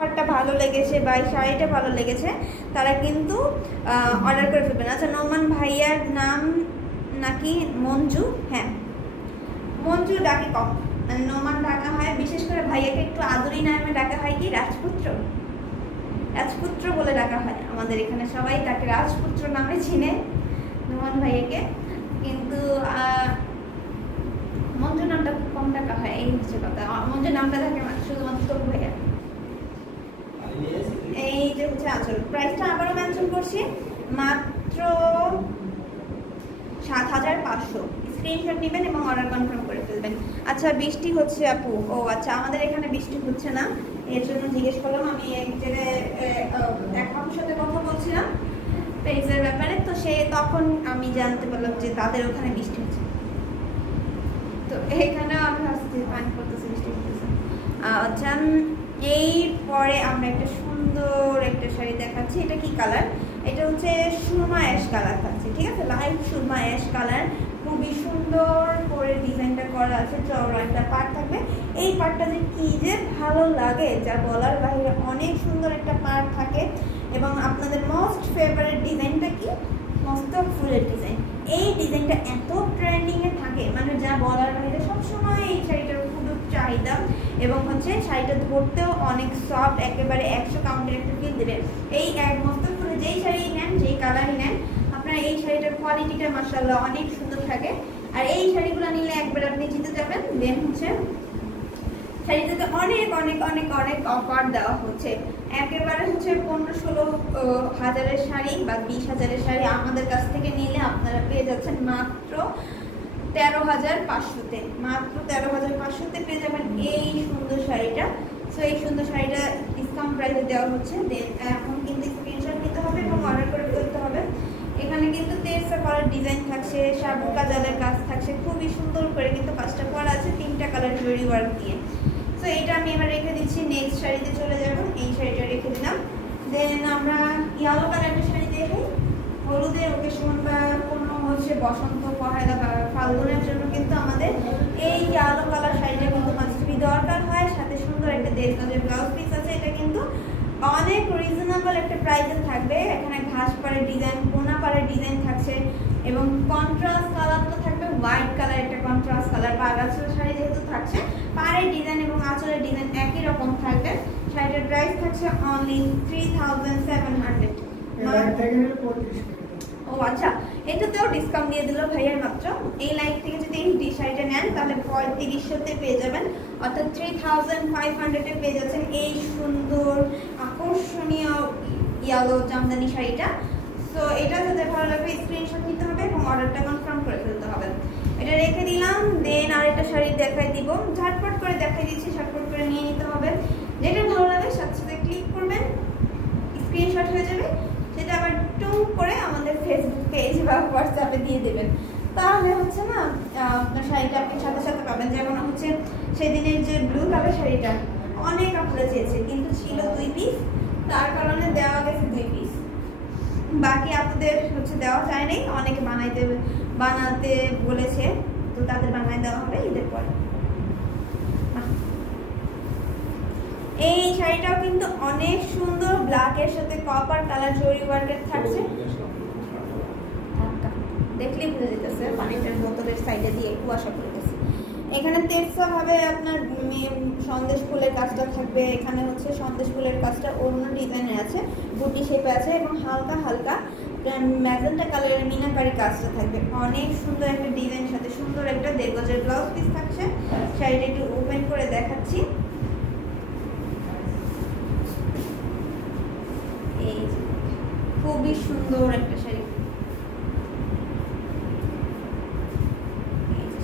কাপড়টা ভালো লেগেছে বা শাড়িটা ভালো লেগেছে তারা কিন্তু অর্ডার করে ফেলবেন। আচ্ছা, নোমান ভাইয়ার নাম নাকি মঞ্জু? হ্যাঁ, মঞ্জু ডাকে কম, মানে নোমান ডাকা হয়। বিশেষ করে ভাইয়াকে একটু আদরি নামে ডাকা হয় কি রাজপুত্র, রাজপুত্র বলে ডাকা হয়। আমাদের এখানে সবাই তাকে রাজপুত্র নামে চিনে নোমান ভাইয়াকে, কিন্তু মঞ্জু নামটা খুব কম ডাকা হয়, এই হচ্ছে কথা। মঞ্জু নামটা থাকে শুধুমাত্র তবু ভাইয়া। এই যে হচ্ছে আঁচল, প্রাইসটা আবারও মেনশন করছি, মাত্র ৭৫০০। স্ক্রিনশট নেবেন এবং অর্ডার কনফার্ম করে ফেলবেন। আচ্ছা, বৃষ্টি হচ্ছে আপু? ও আচ্ছা, আমাদের এখানে বৃষ্টি হচ্ছে না, এর জন্য জিজ্ঞেস করলাম। আমি এক জায়গায় এক আপুর সাথে কথা বলছিলাম পেজের ব্যাপারে, তো সে তখন আমি জানতে পারলাম যে তাদের ওখানে বৃষ্টি হচ্ছে। তো এইখানেও আমি ভাবছি পানি পড়তেছে, বৃষ্টি হতেছে। আচ্ছা, এই পরে আমরা একটা সুন্দর একটা শাড়ি দেখাচ্ছি। এটা কি কালার? এটা হচ্ছে সুরমা অ্যাশ কালার থাকছে, ঠিক আছে, লাইট সুরমা অ্যাশ কালার। খুবই সুন্দর করে ডিজাইনটা করা আছে, চওড়া একটা পাড় থাকবে। এই পাড়টা যে কি যে ভালো লাগে যা বলার বাইরে, অনেক সুন্দর একটা পাড় থাকে। এবং আপনাদের মোস্ট ফেভারিট ডিজাইনটা কি? মস্তক ফুলের ডিজাইন। এই ডিজাইনটা এত ট্রেন্ডিংয়ে থাকে, মানে যা বলার বাইরে। সবসময় এই শাড়িটার খুব চাহিদা, এবং হচ্ছে শাড়িটা ধরতেও অনেক সফট, একেবারে 100 কাউন্টের একটা ফিল দেবে। এই মস্তক ফুলে যেই শাড়ি নেন, যেই কালারই নেন, আপনার এই শাড়িটার কোয়ালিটিটা মাশাআল্লাহ অনেক সুন্দর থাকে। আর এই শাড়িগুলো নিলে একবার আপনি জিতে যাবেন। দেন হচ্ছে শাড়িটাতে অনেক অনেক অনেক অনেক অফার দেওয়া হচ্ছে। একেবারে হচ্ছে 15-16 হাজারের শাড়ি বা 20 হাজারের শাড়ি আমাদের কাছ থেকে নিলে আপনারা পেয়ে যাচ্ছেন মাত্র 13,500-তে। মাত্র 13,500-তে পেয়ে যাবেন এই সুন্দর শাড়িটা। সো এই সুন্দর শাড়িটা ডিসকাউন্ট প্রাইসে দেওয়া হচ্ছে। দেন এখন কিন্তু স্ক্রিনশট নিতে হবে এবং অর্ডার করে ফেলতে হবে। এখানে কিন্তু তেরসা করার ডিজাইন থাকছে, সাবু কাজালের কাজ থাকছে, খুবই সুন্দর করে কিন্তু কাজটা করা আছে 3টা কালার জরি ওয়ার্ক দিয়ে। সো এটা আমি এবার রেখে দিচ্ছি, নেক্সট শাড়িতে চলে যাব। এই শাড়িটা রেখে দিলাম। দেন আমরা ইয়েলো কালারের শাড়ি দেখি। হলুদের ওকেশন বা কোনো হচ্ছে বসন্ত, পহেলা বা ফাল্গুনের জন্য কিন্তু আমাদের এই ইয়েলো কালার শাড়িটা কিন্তু মাস্ট বি দরকার হয়। সাথে সুন্দর একটা দেড় গজের ব্লাউজ পিস আছে। এটা কিন্তু অনেক রিজনেবল একটা প্রাইসে থাকবে। এখানে ঘাস পাড়ের ডিজাইন, কোনা পাড়ের ডিজাইন থাকছে এবং কন্ট্রাস্ট কালার তো থাকবে, হোয়াইট কালার একটা কন্ট্রাস্ট কালার। বাগাছড়া শাড়ি যেহেতু থাকছে, পাড়ের ডিজাইন এবং আঁচলের ডিজাইন একই রকম থাকবে। শাড়িটার প্রাইস থাকছে অনলি 3,700। ও আচ্ছা, এটাতেও ডিসকাউন্ট দিয়ে দিল ভাইয়ার মাত্র। এই লাইন থেকে যদি এই শাড়িটা নেন তাহলে 3500-তে পেয়ে যাবেন, অর্থাৎ 3,500-এ পেয়ে যাচ্ছেন এই সুন্দর আকর্ষণীয় ইয়েলো জামদানি শাড়িটা। তো এটা যাতে ভালো লাগবে স্ক্রিনশট নিতে হবে এবং অর্ডারটা কনফার্ম করে ফেলতে হবে। এটা রেখে দিলাম। দেন আরেকটা শাড়ি দেখাই দিব, ঝটপট করে দেখাই দিচ্ছি, ঝটপট করে নিয়ে নিতে হবে। যেটা ভালো লাগে সাথে সাথে ক্লিক করবেন, স্ক্রিনশট হয়ে যাবে। সেটা আবার টুক করে আমাদের ফেসবুক পেজ বা হোয়াটসঅ্যাপে দিয়ে দেবেন, তাহলে হচ্ছে না আপনার শাড়িটা আপনি সাথে সাথে পাবেন। যেমন হচ্ছে সেদিনের যে ব্লু কালার শাড়িটা অনেক আপনারা চেয়েছে, কিন্তু ছিল 2 পিস, তার কারণে দেওয়া গেছে 2 পিস। বাকি আপনাদের হচ্ছে দেওয়া যায় নাই, অনেকে বানাতে বলেছে, তো তাদের বানায় দেওয়া হবে ঈদের পরে। এই শাড়িটাও কিন্তু অনেক সুন্দর, ব্ল্যাকের সাথে কপার কালার জরি ওয়ার্কের থাকছে। দেখলেই বুঝে যেতেছে পানিটার বোতলের সাইডে দিয়ে কুয়াশা পড়ে গেছে। এখানে তেরসা ভাবে আপনার সন্দেশ ফুলের কাজটা থাকবে। এখানে হচ্ছে সন্দেশ ফুলের কাজটা অন্য ডিজাইনের আছে, বুটি শেপে আছে এবং হালকা হালকা ম্যাজেন্টা কালারের মিনাকারি কাজটা থাকবে। অনেক সুন্দর একটা ডিজাইনের সাথে সুন্দর একটা 1.5 গজের ব্লাউজ পিস থাকছে। শাড়িটা একটু ওপেন করে দেখাচ্ছি। এই খুবই সুন্দর একটা শাড়ি,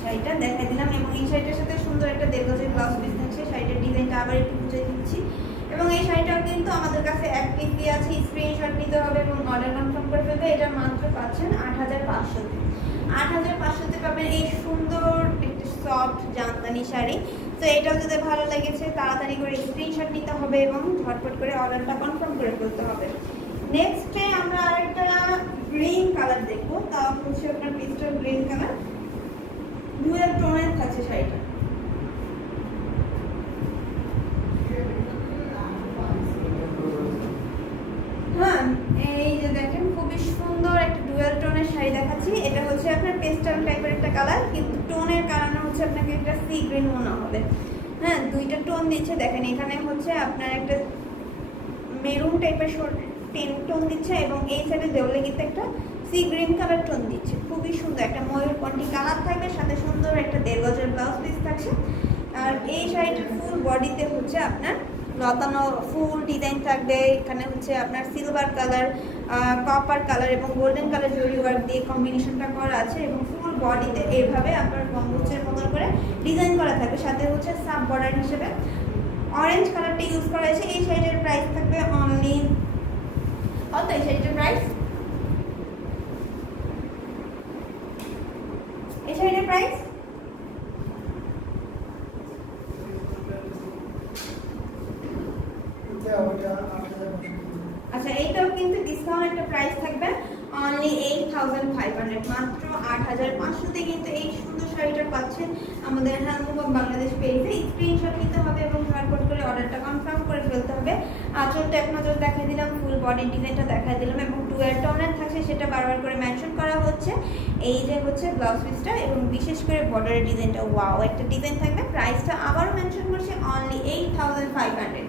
শাড়িটা দেখাই দিলাম। এবং এই শাড়িটার সাথে সুন্দর একটা 1.5 গজের ব্লাউজ পিস থাকছে। শাড়িটার ডিজাইনটা আবার একটু বুঝিয়ে দিচ্ছি। এবং এই শাড়িটাও কিন্তু আমাদের কাছে এক পিস দিয়ে আছে, স্ক্রিনশট নিতে হবে এবং অর্ডার কনফার্ম করে ফেলবে। এটা মাত্র পাচ্ছেন 8,500-তে। 8,500-তে পাবেন এই সুন্দর একটা সফট জামদানি শাড়ি। তো এটাও যদি ভালো লেগেছে তাড়াতাড়ি করে স্ক্রিনশট নিতে হবে এবং ঝটপট করে অর্ডারটা কনফার্ম করে ফেলতে হবে। নেক্সটে আমরা আরেকটা গ্রিন কালার দেখবো, তাও হচ্ছে আপনার পিস্টাল গ্রিন কালার, 2 টোনের থাকছে শাড়িটা। এই যে দেখেন খুবই সুন্দর একটা ডুয়াল টোনের শাড়ি দেখাচ্ছি। এটা হচ্ছে আপনার পেস্টাল টাইপের একটা কালার, কিন্তু টোনের কারণে হচ্ছে আপনাকে একটা সি গ্রিন মনে হবে। হ্যাঁ, দুইটা টোন দিচ্ছে দেখেন, এখানে হচ্ছে আপনার একটা মেরুন টাইপের টোন দিচ্ছে এবং এই সাইডে দেওয়ালে কিন্তু একটা সি গ্রিন কালার টোন দিচ্ছে। খুবই সুন্দর একটা ময়ূরকণ্ঠী কালার থাকবে, সাথে সুন্দর একটা 1.5 গজের ব্লাউজ পিস থাকছে। আর এই শাড়িটার ফুল বডিতে হচ্ছে আপনার লতানো ফুল ডিজাইন থাকবে। এখানে হচ্ছে আপনার সিলভার কালার, কপার কালার এবং গোল্ডেন কালার জরি ওয়ার্ক দিয়ে কম্বিনেশনটা করা আছে এবং ফুল বডিতে এইভাবে আপনার গম্বুজের মতন করে ডিজাইন করা থাকবে। সাথে হচ্ছে সাব বর্ডার হিসেবে অরেঞ্জ কালারটা ইউজ করা হয়েছে। এই শাড়িটার প্রাইস থাকবে অনলি কত? এই শাড়িটার প্রাইস, এই শাড়িটার প্রাইস আচ্ছা, এইটাও কিন্তু ডিসকাউন্ট একটা প্রাইস থাকবে অনলি 8500, মাত্র 8500 তে কিন্তু এই সুন্দর শাড়িটা পাচ্ছেন আমাদের হ্যান্ডলুম বাংলাদেশ পেজে। স্ক্রিনশট নিতে হবে এবং ঝটপট করে অর্ডারটা কনফার্ম করে ফেলতে হবে। আঁচলটা এক নজর দেখাই দিলাম, ফুল বডি ডিজাইনটা দেখাই দিলাম এবং ডুয়াল টোনের থাকছে, সেটা বারবার করে মেনশন করা হচ্ছে। এই যে হচ্ছে ব্লাউজ পিসটা এবং বিশেষ করে বর্ডারের ডিজাইনটা, ওয়াও একটা ডিজাইন থাকবে। প্রাইসটা আবারও মেনশন করছে অনলি 8500।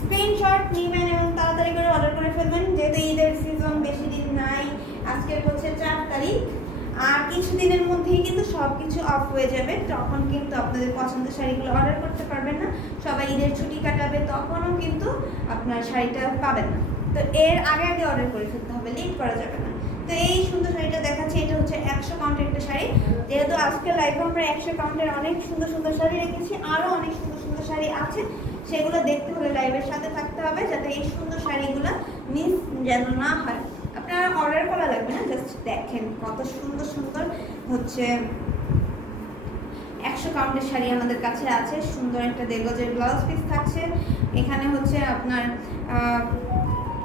স্ক্রিনশট নেবেন এবং তাড়াতাড়ি করে অর্ডার করে ফেলবেন, যেহেতু ঈদের সিজন বেশি দিন নাই। আজকে হচ্ছে 4 তারিখ, আর কিছুদিনের মধ্যেই কিন্তু সবকিছু অফ হয়ে যাবে। তখন কিন্তু আপনাদের পছন্দের শাড়িগুলো অর্ডার করতে পারবেন না, সবাই ঈদের ছুটি কাটাবে, তখনও কিন্তু আপনার শাড়িটা পাবেন না। তো এর আগে আগে অর্ডার করে ফেলতে হবে, লেট করা যাবে না। তো এই সুন্দর শাড়িটা দেখাচ্ছি, এটা হচ্ছে 100 কাউন্টের একটা শাড়ি। যেহেতু আজকে লাইভে আমরা 100 কাউন্টের অনেক সুন্দর সুন্দর শাড়ি রেখেছি, আরও অনেক সুন্দর সুন্দর শাড়ি আছে, সেগুলো দেখতে হলে লাইভের সাথে থাকতে হবে, যাতে এই সুন্দর শাড়িগুলো মিস যেন না হয়। আপনারা অর্ডার করা লাগবে না, জাস্ট দেখেন কত সুন্দর সুন্দর হচ্ছে 100 কাউন্টের শাড়ি আমাদের কাছে আছে। সুন্দর একটা 1.5 গজের ব্লাউজ পিস থাকছে। এখানে হচ্ছে আপনার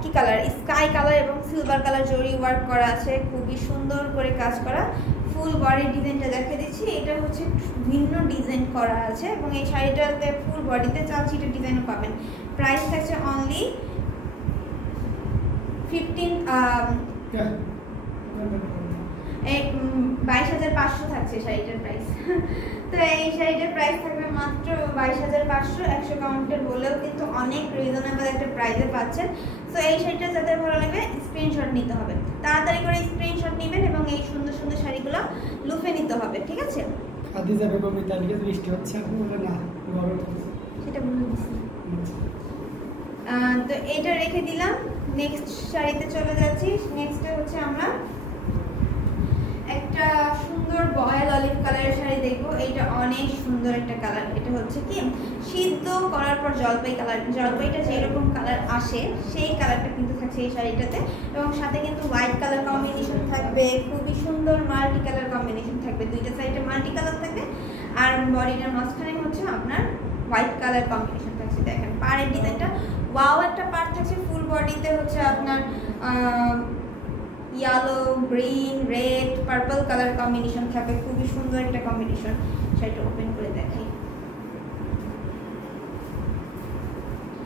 কি কালার, স্কাই কালার এবং সিলভার কালার জরি ওয়ার্ক করা আছে, খুবই সুন্দর করে কাজ করা। ফুল বডির ডিজাইনটা দেখে দিচ্ছি, এটা হচ্ছে ভিন্ন ডিজাইন করা আছে এবং এই শাড়িটাতে ফুল বডিতে চালচিটের ডিজাইনও পাবেন। প্রাইস থাকছে অনলি 22,500 থাকছে শাড়িটার প্রাইস। তো এই শাড়িটার প্রাইস থাকবে মাত্র 22,500। 100 কাউন্টের বলেও কিন্তু অনেক রিজনেবল একটা প্রাইসে পাচ্ছেন। তো এই শাড়িটা যাদের ভালো লাগবে স্ক্রিনশট নিতে হবে, তাড়াতাড়ি করে স্ক্রিনশট নেবেন এবং এই সুন্দর সুন্দর শাড়িগুলো লুফে নিতে হবে, ঠিক আছে? খাদিজা বেগম ইতালিতে বৃষ্টি হচ্ছে এখন বলে না গরম সেটা বলে দিচ্ছি। তো এটা রেখে দিলাম, নেক্সট শাড়িতে চলে যাচ্ছি। নেক্সটে হচ্ছে আমরা একটা সুন্দর বয়েল অলিভ কালারের শাড়ি দেখবো। এইটা অনেক সুন্দর একটা কালার। এটা হচ্ছে কি সিদ্ধ করার পর জলপাই কালার, জলপাইটা যেরকম কালার আসে সেই কালারটা কিন্তু থাকছে এই শাড়িটাতে এবং সাথে কিন্তু হোয়াইট কালার কম্বিনেশন থাকবে। খুবই সুন্দর মাল্টি কালার কম্বিনেশন থাকবে, দুইটা সাইডে মাল্টি কালার থাকবে আর বডিটার মাঝখানে হচ্ছে আপনার হোয়াইট কালার কম্বিনেশন থাকছে। দেখেন পাড়ের ডিজাইনটা ওয়াও একটা পার্ট থাকছে। ফুল বডিতে হচ্ছে আপনার yellow, green, red, purple colour combination থাকবে, খুবই সুন্দর একটা কম্বিনেশন। শাড়িটা ওপেন করে দেখাই।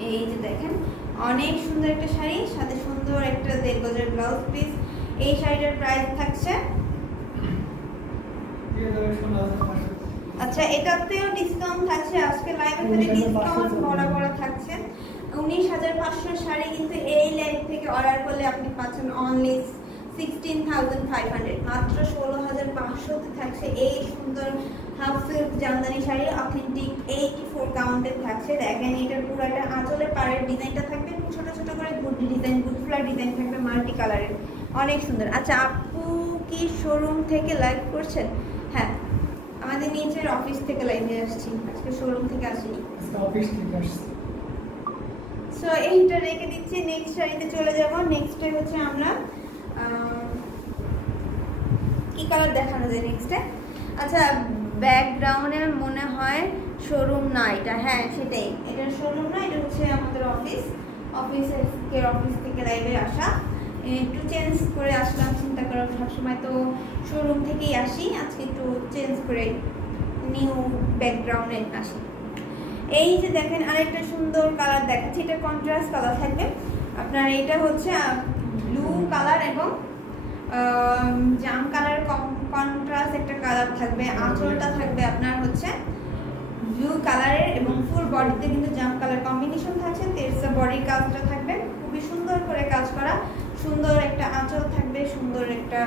এই যে দেখেন অনেক সুন্দর একটা শাড়ি, সাথে সুন্দর একটা 1.5 গজের ব্লাউজ পিস। এই শাড়িটার প্রাইস থাকছে, আচ্ছা এটাতেও ডিসকাউন্ট থাকছে, আজকে লাইভে থেকে ডিসকাউন্ট বরাবর থাকছে। 19,500 শাড়ি কিন্তু এই লাইভ থেকে অর্ডার করলে আপনি পাচ্ছেন অনলি 16,500, মাত্র 16,500 থাকছে এই সুন্দর half silk Jamdani sari. Authentic 84 কাউন্টের থাকছে। দেখেন এটার পুরোটা আঁচলের পাড়ের ডিজাইনটা থাকবে ছোট ছোট করে গুড ডিজাইন, গুড ফ্লার ডিজাইন থাকবে মাল্টি কালারের, অনেক সুন্দর। আচ্ছা আপু কি শোরুম থেকে লাইভ করছেন? হ্যাঁ, আমাদের নিচের অফিস থেকে লাইভে আসছি, আজকে শোরুম থেকে আসিনি, অফিস থেকে আসছি। সো এইটা রেখে দিচ্ছি, নেক্সট শাড়িতে চলে যাব। নেক্সটে হচ্ছে আমরা কি কালার দেখানো যায় নেক্সটে? আচ্ছা ব্যাকগ্রাউন্ডে মনে হয় শোরুম না এটা, হ্যাঁ সেটাই, এটা শোরুম না, এটা হচ্ছে আমাদের অফিস। অফিস থেকে লাইভে আসা, একটু চেঞ্জ করে আসলাম, চিন্তা করো সবসময় তো শোরুম থেকেই আসি, আজকে একটু চেঞ্জ করে নিউ ব্যাকগ্রাউন্ডে আসি। এই যে দেখেন আরেকটা সুন্দর কালার দেখাচ্ছি, এটা কন্ট্রাস্ট কালার থাকবে। আপনার এটা হচ্ছে ব্লু কালার এবং জাম কালার কন্ট্রাস্ট একটা কালার থাকবে। আঁচলটা থাকবে আপনার হচ্ছে ব্লু কালারের এবং ফুল বডিতে কিন্তু জাম কালার কম্বিনেশন থাকছে। তেরসা বডির কাজটা থাকবে খুবই সুন্দর করে কাজ করা, সুন্দর একটা আঁচল থাকবে, সুন্দর একটা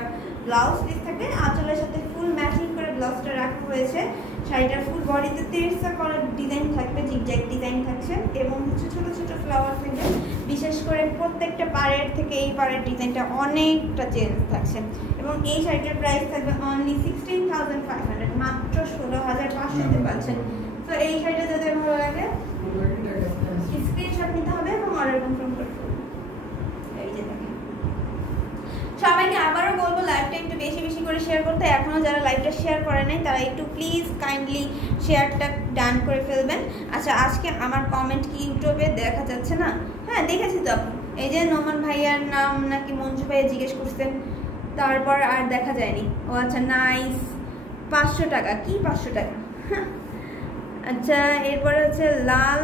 ব্লাউজ পিস থাকবে। আঁচলের সাথে ফুল ম্যাচিং করে ব্লাউজটা রাখা হয়েছে। শাড়িটার ফুল বডিতে তেরসা করার ডিজাইন থাকবে, জিগজ্যাগ ডিজাইন থাকছে এবং হচ্ছে ছোট ছোট ফ্লাওয়ার থাকবে। বিশেষ করে প্রত্যেকটা পাড়ের থেকে এই পাড়ের ডিজাইনটা অনেকটা চেঞ্জ থাকছে এবং এই শাড়িটার প্রাইস থাকবে অনলি 16,500, মাত্র 16,500-তে পাচ্ছেন। তো এই শাড়িটা যাদের ভালো লাগে স্ক্রিনশট নিতে হবে এবং অর্ডার কনফার্ম করতে হবে। এই যে দেখেন, সবাইকে আবারও বলবো লাইভটা একটু বেশি বেশি করে শেয়ার করতে। এখনও যারা লাইভটা শেয়ার করে নাই তারা একটু প্লিজ কাইন্ডলি শেয়ারটা ডান করে ফেলবেন। আচ্ছা, আজকে আমার কমেন্ট কি ইউটিউবে দেখা যাচ্ছে না? হ্যাঁ, দেখেছি তো। এই যে নোমান ভাইয়ার নাম নাকি মঞ্জু ভাইয়া জিজ্ঞেস করছেন, তারপর আর দেখা যায়নি। ও আচ্ছা, নাইস। 500 টাকা? কি 500 টাকা? আচ্ছা, এরপরে হচ্ছে লাল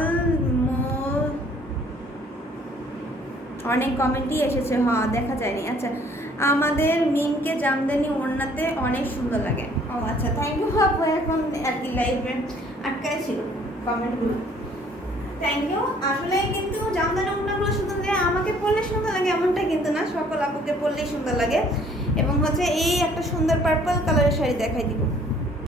অনেক কমেন্টই এসেছে। হ্যাঁ, দেখা যায়নি। আচ্ছা, আমাদের মিমকে জামদানি ওড়নাতে অনেক সুন্দর লাগে। ও আচ্ছা, থ্যাংক ইউ আপু। এখন আর কি লাইভে আটকায় ছিল কমেন্টগুলো। Thank you. আসলে কিন্তু জামদানি ওড়নাগুলো সুন্দর লাগে, আমাকে পরলে সুন্দর লাগে এমনটা কিন্তু না, সকল আপুকে পরলেই সুন্দর লাগে। এবং হচ্ছে এই একটা সুন্দর পার্পল কালারের শাড়ি দেখাই দিব।